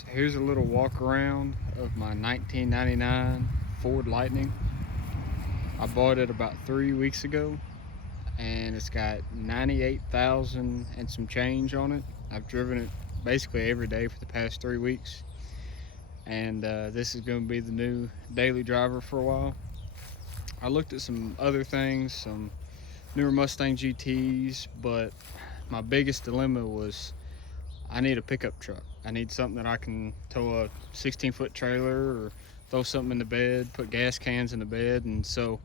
So here's a little walk around of my 1999 Ford Lightning. I bought it about 3 weeks ago and it's got 98,000 and some change on it. I've driven it basically every day for the past 3 weeks, and this is going to be the new daily driver for a while. I looked at some other things, some newer Mustang GTs, but my biggest dilemma was I need a pickup truck. I need something that I can tow a 16-foot trailer or throw something in the bed, put gas cans in the bed. And so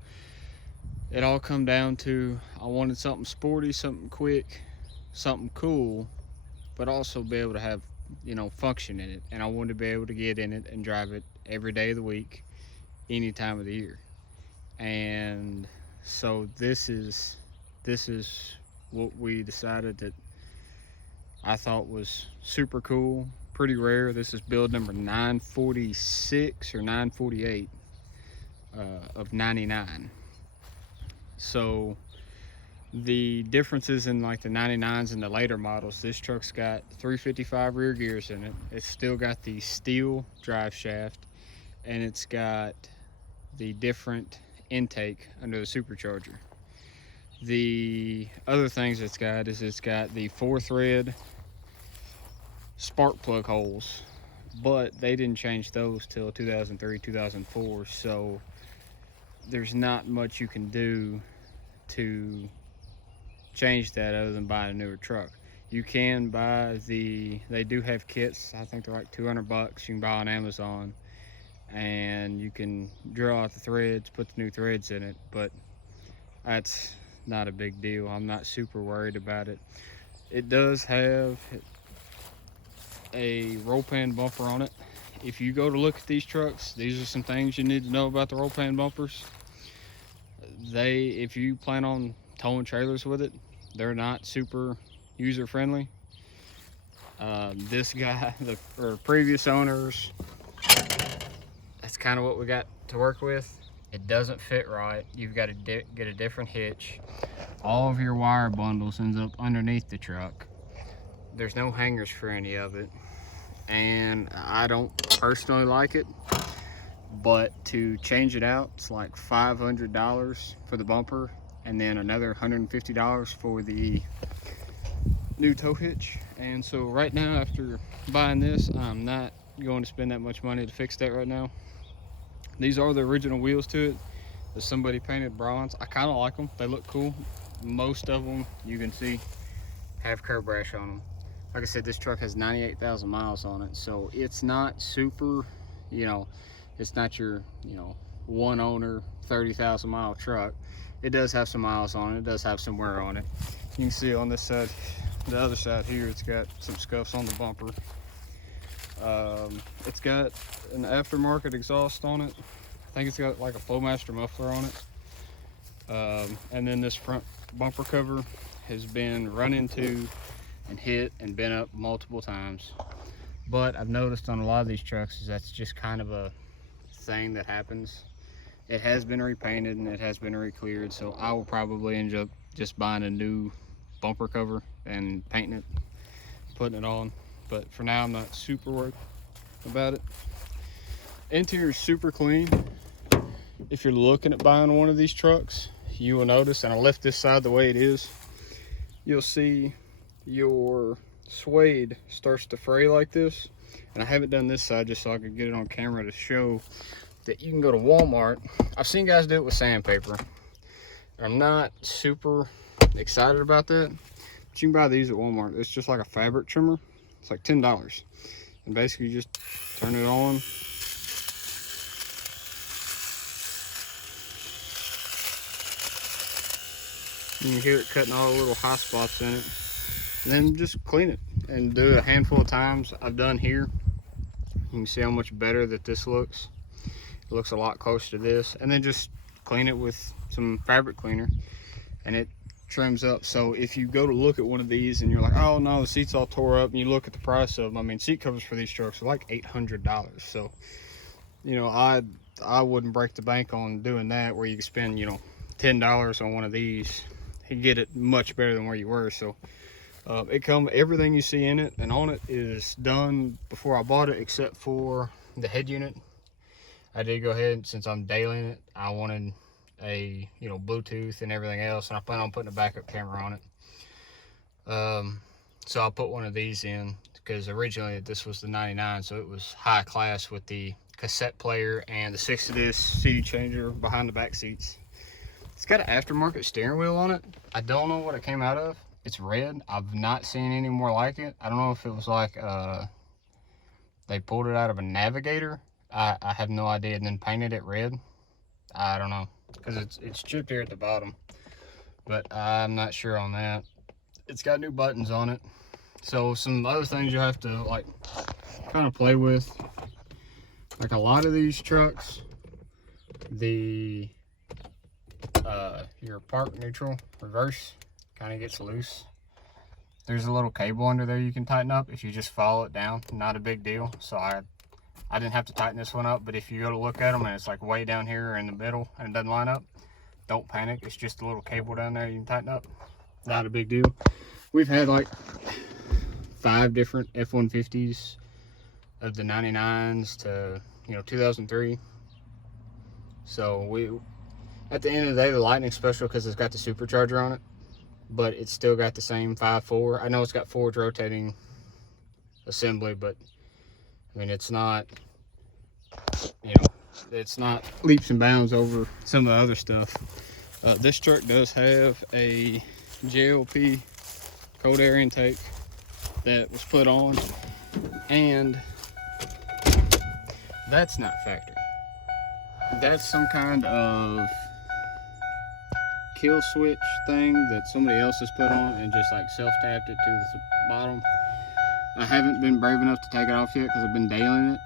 it all come down to I wanted something sporty, something quick, something cool, but also be able to have, function in it. And I wanted to be able to get in it and drive it every day of the week, any time of the year. And so this is what we decided that I thought was super cool, pretty rare. This is build number 946 or 948 of 99. So the differences in like the 99s and the later models, this truck's got 355 rear gears in it. It's still got the steel drive shaft, and it's got the different intake under the supercharger. The other things it's got is it's got the 4-thread spark plug holes, but they didn't change those till 2003, 2004. So there's not much you can do to change that other than buying a newer truck. You can buy they do have kits. I think they're like $200. You can buy on Amazon, and you can drill out the threads, put the new threads in it, but that's not a big deal. I'm not super worried about it. It does have a roll pan bumper on it. If you go to look at these trucks, these are some things you need to know about the roll pan bumpers. If you plan on towing trailers with it, they're not super user friendly. This guy, the previous owners, that's kind of what we got to work with. It doesn't fit right. You've got to get a different hitch. All of your wire bundles ends up underneath the truck. There's no hangers for any of it, and I don't personally like it, but to change it out, it's like $500 for the bumper and then another $150 for the new tow hitch. And so right now, after buying this, I'm not going to spend that much money to fix that right now. These are the original wheels to it that somebody painted bronze. I kind of like them. They look cool. Most of them, you can see, have curb rash on them. Like I said, this truck has 98,000 miles on it, so it's not super, it's not your, one owner, 30,000 mile truck. It does have some miles on it. It does have some wear on it. You can see on this side, the other side here, it's got some scuffs on the bumper. It's got an aftermarket exhaust on it. I think it's got like a Flowmaster muffler on it. And then this front bumper cover has been run into and hit and bent up multiple times. But I've noticed on a lot of these trucks is that's just kind of a thing that happens. It has been repainted and it has been re-cleared, so I will probably end up just buying a new bumper cover and painting it, putting it on. But for now, I'm not super worried about it. Interior is super clean. If you're looking at buying one of these trucks, you will notice, and I left this side the way it is, you'll see your suede starts to fray like this. And I haven't done this side just so I could get it on camera to show that you can go to Walmart. I've seen guys do it with sandpaper. I'm not super excited about that, but you can buy these at Walmart. It's just like a fabric trimmer. It's like $10. And basically you just turn it on. You can hear it cutting all the little high spots in it. And then just clean it and do it a handful of times. I've done here. You can see how much better that this looks. It looks a lot closer to this. And then just clean it with some fabric cleaner and it trims up. So if you go to look at one of these and you're like, oh no, the seat's all tore up, and you look at the price of them, I mean, seat covers for these trucks are like $800. So, I wouldn't break the bank on doing that, where you can spend, $10 on one of these and get it much better than where you were. So Everything you see in it and on it is done before I bought it, except for the head unit. I did go ahead, since I'm dailying it, I wanted a, you know, Bluetooth and everything else, and I plan on putting a backup camera on it. So I'll put one of these in, because originally this was the 99, so it was high class with the cassette player and the 60-disc CD changer behind the back seats. It's got an aftermarket steering wheel on it. I don't know what it came out of. It's red. I've not seen any more like it. I don't know if it was like they pulled it out of a Navigator. I have no idea, and then painted it red. I don't know, because it's chipped here at the bottom, but I'm not sure on that. It's got new buttons on it. So some other things you have to like kind of play with, like a lot of these trucks, the your park neutral reverse kind of gets loose. There's a little cable under there you can tighten up if you just follow it down. Not a big deal. So I didn't have to tighten this one up, but if you go to look at them and it's like way down here or in the middle and it doesn't line up, don't panic. It's just a little cable down there you can tighten up. Not a big deal. We've had like 5 different F-150s of the 99s to, you know, 2003. So at the end of the day, the Lightning's special because it's got the supercharger on it, but it's still got the same 5.4. I know it's got forward rotating assembly, but I mean, it's not, you know, it's not leaps and bounds over some of the other stuff. This truck does have a JLP cold air intake that was put on, and that's not factory. That's some kind of kill switch thing that somebody else has put on and just like self-tapped it to the bottom. I haven't been brave enough to take it off yet because I've been dailing it,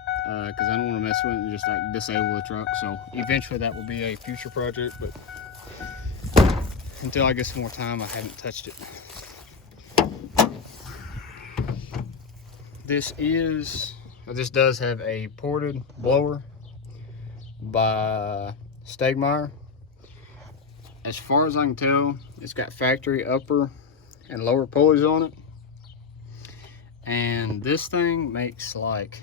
because I don't want to mess with it and just like disable the truck. So eventually that will be a future project, but until I get some more time, I haven't touched it. This does have a ported blower by Stegmeyer. As far as I can tell, it's got factory upper and lower pulleys on it. And this thing makes like,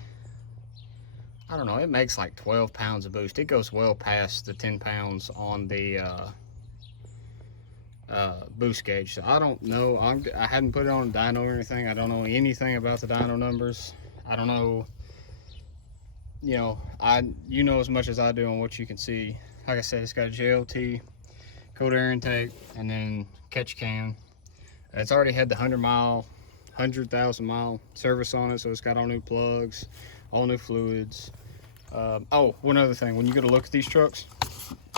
I don't know, it makes like 12 pounds of boost. It goes well past the 10 pounds on the boost gauge. So I don't know. I hadn't put it on a dyno or anything. I don't know anything about the dyno numbers. I don't know. You know, you know as much as I do on what you can see. Like I said, it's got a JLT cold air intake and then catch can. It's already had the 100,000 mile service on it, so it's got all new plugs, all new fluids. Oh, one other thing, when you go to look at these trucks,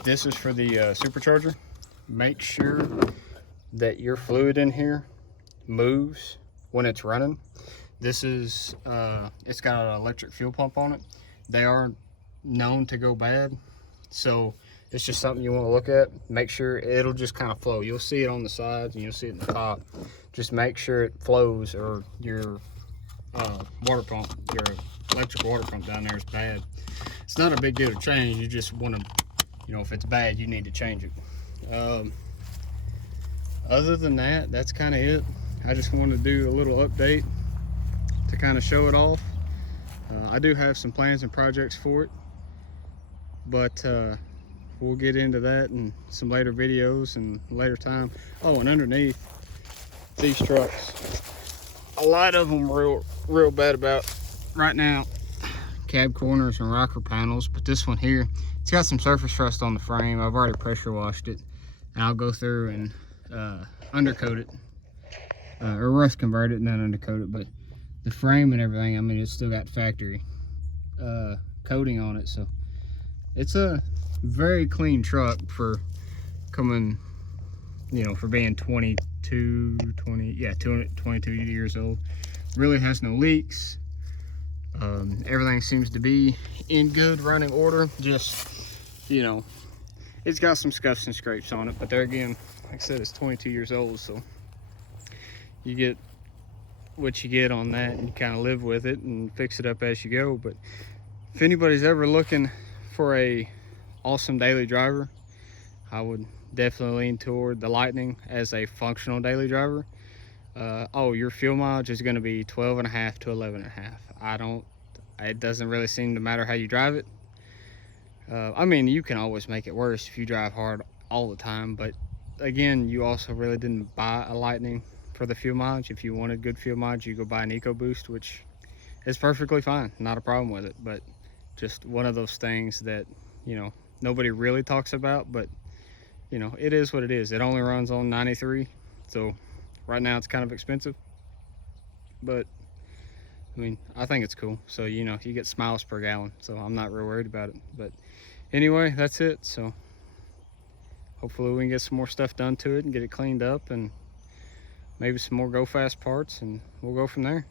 this is for the supercharger. Make sure that your fluid in here moves when it's running. This is it's got an electric fuel pump on it. They are known to go bad, so it's just something you want to look at. Make sure it'll just kind of flow. You'll see it on the sides and you'll see it in the top. Just make sure it flows, or your water pump, your electric water pump down there is bad. It's not a big deal to change. You just want to, you know, if it's bad, you need to change it. Other than that, that's kind of it. I just wanted to do a little update to kind of show it off. I do have some plans and projects for it, but we'll get into that in some later videos and later time. Oh, and underneath these trucks, a lot of them real bad about right now, cab corners and rocker panels, but this one here, it's got some surface rust on the frame. I've already pressure washed it, and I'll go through and undercoat it, or rust convert it, not undercoat it. But the frame and everything, I mean, it's still got factory coating on it, so it's a very clean truck for coming, you know, for being 22 years old. Really has no leaks. Everything seems to be in good running order. Just, you know, it's got some scuffs and scrapes on it, but there again, like I said, it's 22 years old, so you get what you get on that, and you kind of live with it and fix it up as you go. But if anybody's ever looking for a awesome daily driver, I would definitely lean toward the Lightning as a functional daily driver. oh, your fuel mileage is going to be 12.5 to 11.5. It doesn't really seem to matter how you drive it. I mean, you can always make it worse if you drive hard all the time, but again, you also really didn't buy a Lightning for the fuel mileage. If you wanted good fuel mileage, you go buy an EcoBoost, which is perfectly fine, not a problem with it, but just one of those things that, nobody really talks about, but it is what it is. It only runs on 93, so right now it's kind of expensive, but I mean, I think it's cool. So, you get miles per gallon, so I'm not real worried about it. But anyway, that's it. So hopefully we can get some more stuff done to it and get it cleaned up, and maybe some more go fast parts, and we'll go from there.